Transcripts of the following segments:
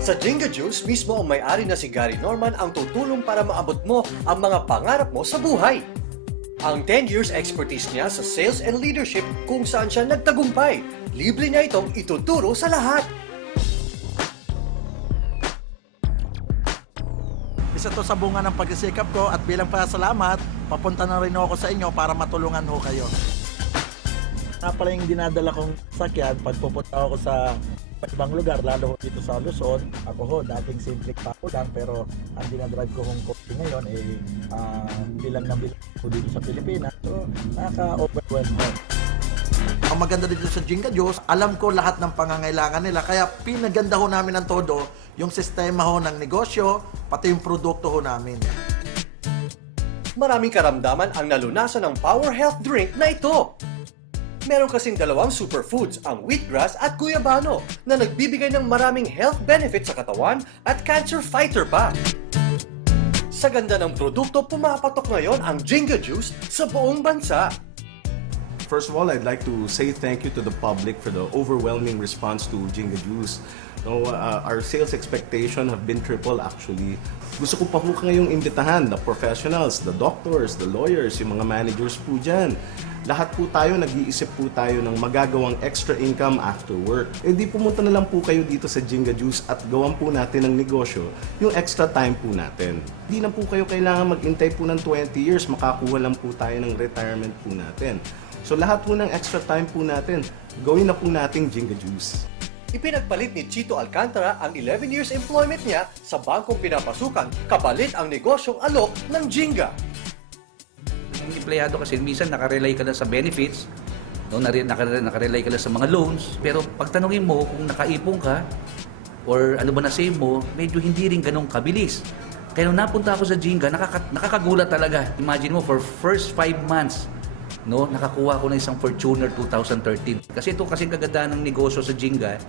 Sa Jinga Juice, mismo ang may-ari na si Gary Norman ang tutulong para maabot mo ang mga pangarap mo sa buhay. Ang 10 years expertise niya sa sales and leadership kung saan siya nagtagumpay. Libre niya itong ituturo sa lahat. Isa to sa bunga ng pagsisikap ko at bilang pasalamat, papunta na rin ako sa inyo para matulungan ho kayo. Nga pala yung dinadala kong sakyan pag pupunta ako sa ibang lugar, lalo dito sa Luzon. Ako ho, dating simple pa ko lang, pero ang dinadrive ko kong coffee ngayon bilang na bilang ko dito sa Pilipinas. So, nakaka-overwhelm ko. Ang maganda dito sa Jinga Juice, alam ko lahat ng pangangailangan nila, kaya pinaganda ho namin ng todo yung sistema ho ng negosyo, pati yung produkto ho namin. Maraming karamdaman ang nalunasan ng Power Health Drink na ito. Meron kasing dalawang superfoods, ang wheatgrass at guyabano, na nagbibigay ng maraming health benefits sa katawan at cancer fighter pa. Sa ganda ng produkto, pumapatok ngayon ang Jinga Juice sa buong bansa. First of all, I'd like to say thank you to the public for the overwhelming response to Jinga Juice. No, our sales expectation have been triple actually. Gusto ko pa po ngayong imbitahan, the professionals, the doctors, the lawyers, yung mga managers po dyan. Lahat po tayo, nag-iisip po tayo ng magagawang extra income after work. E di pumunta na lang po kayo dito sa Jinga Juice at gawan po natin ng negosyo yung extra time po natin. Di na po kayo kailangan mag-intay po ng 20 years, makakuha lang po tayo ng retirement po natin. So lahat po ng extra time po natin, gawin na po nating Jinga Juice. Ipinagpalit ni Chito Alcantara ang 11 years employment niya sa bangkong pinapasukan, kapalit ang negosyong alok ng Jinga. Ang empleyado kasi minsan nakarely ka lang sa benefits, no? Nakarely ka lang sa mga loans, pero pagtanungin mo kung nakaipon ka or ano ba na-save mo, medyo hindi rin ganun kabilis. Kaya nung napunta ako sa Jinga, nakakagulat talaga. Imagine mo, for first 5 months, no, nakakuha ko ng isang Fortuner 2013. Kasi ito kasing kagandahan ng negosyo sa Jinga,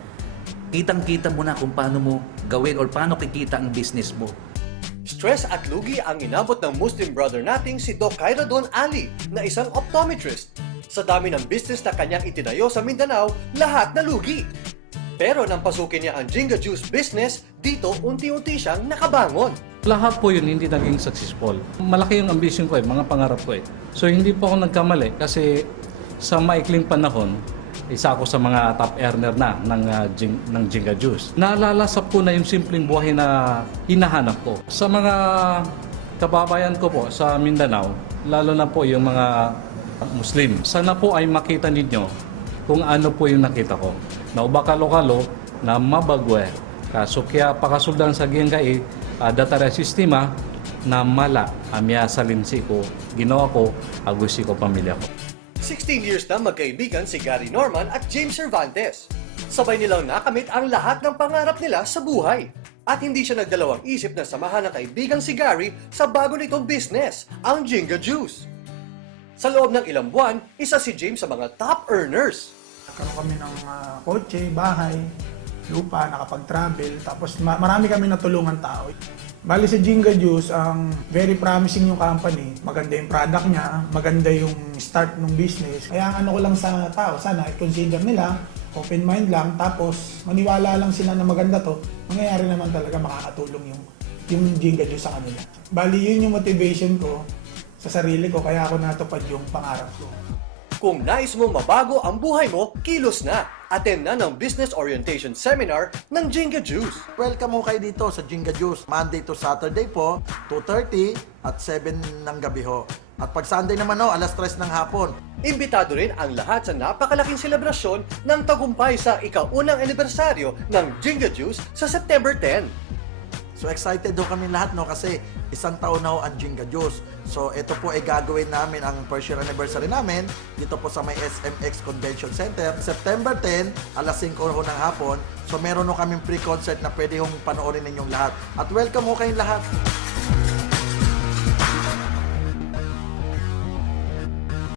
kitang-kita mo na kung paano mo gawin or paano kikita ang business mo. Stress at lugi ang inabot ng Muslim brother nating si Doc Khairadon Ali na isang optometrist. Sa dami ng business na kanyang itinayo sa Mindanao, lahat na lugi. Pero nang pasukin niya ang Jinga Juice business, dito unti-unti siyang nakabangon. Lahat po yun hindi naging successful. Malaki yung ambition ko mga pangarap ko . So hindi po ako nagkamali kasi sa maikling panahon, isa ako sa mga top earner na ng Jinga Juice. Nalalasap ko na yung simpleng buhay na hinahanap ko. Sa mga kababayan ko po sa Mindanao, lalo na po yung mga Muslim, sana po ay makita ninyo kung ano po yung nakita ko. Na ubakalo-kalo na mabagwe. So kaya pakasuldan sa Jinga datara sistema na mala amya salinsi ko, ginawa ko, agusi ko pamilya ko. 16 years na magkaibigan si Gary Norman at James Cervantes. Sabay nilang nakamit ang lahat ng pangarap nila sa buhay. At hindi siya nagdalawang isip na samahan ng kaibigang si Gary sa bago nitong business, ang Jinga Juice. Sa loob ng ilang buwan, isa si James sa mga top earners. Nagkaroon kami ng kotse, bahay, lupa, nakapag-travel, tapos marami kami natulungan tao. Bali sa Jinga Juice, ang very promising yung company. Maganda yung product niya, maganda yung start ng business. Kaya ang ano ko lang sa tao, sana i-consider nila, open mind lang, tapos maniwala lang sila na maganda to, mangyayari naman talaga makakatulong yung Jinga Juice sa kanila. Bali yun yung motivation ko sa sarili ko, kaya ako natupad yung pangarap ko. Kung nais mong mabago ang buhay mo, kilos na! Attend na ng Business Orientation Seminar ng Jinga Juice. Welcome ho kayo dito sa Jinga Juice. Monday to Saturday po, 2:30 at 7 ng gabi ho. At pag Sunday naman ho, alas 3 ng hapon. Imbitado rin ang lahat sa napakalaking selebrasyon ng tagumpay sa ika-unang anibersaryo ng Jinga Juice sa September 10. So excited ho kami lahat no kasi isang taon na ho ang Jinga Juice. So ito po ay gagawin namin ang first year anniversary namin dito po sa may SMX Convention Center. September 10, alas 5 ho ng hapon. So meron ho kaming pre-concert na pwede hong panoorin ninyong lahat. At welcome ho kayong lahat.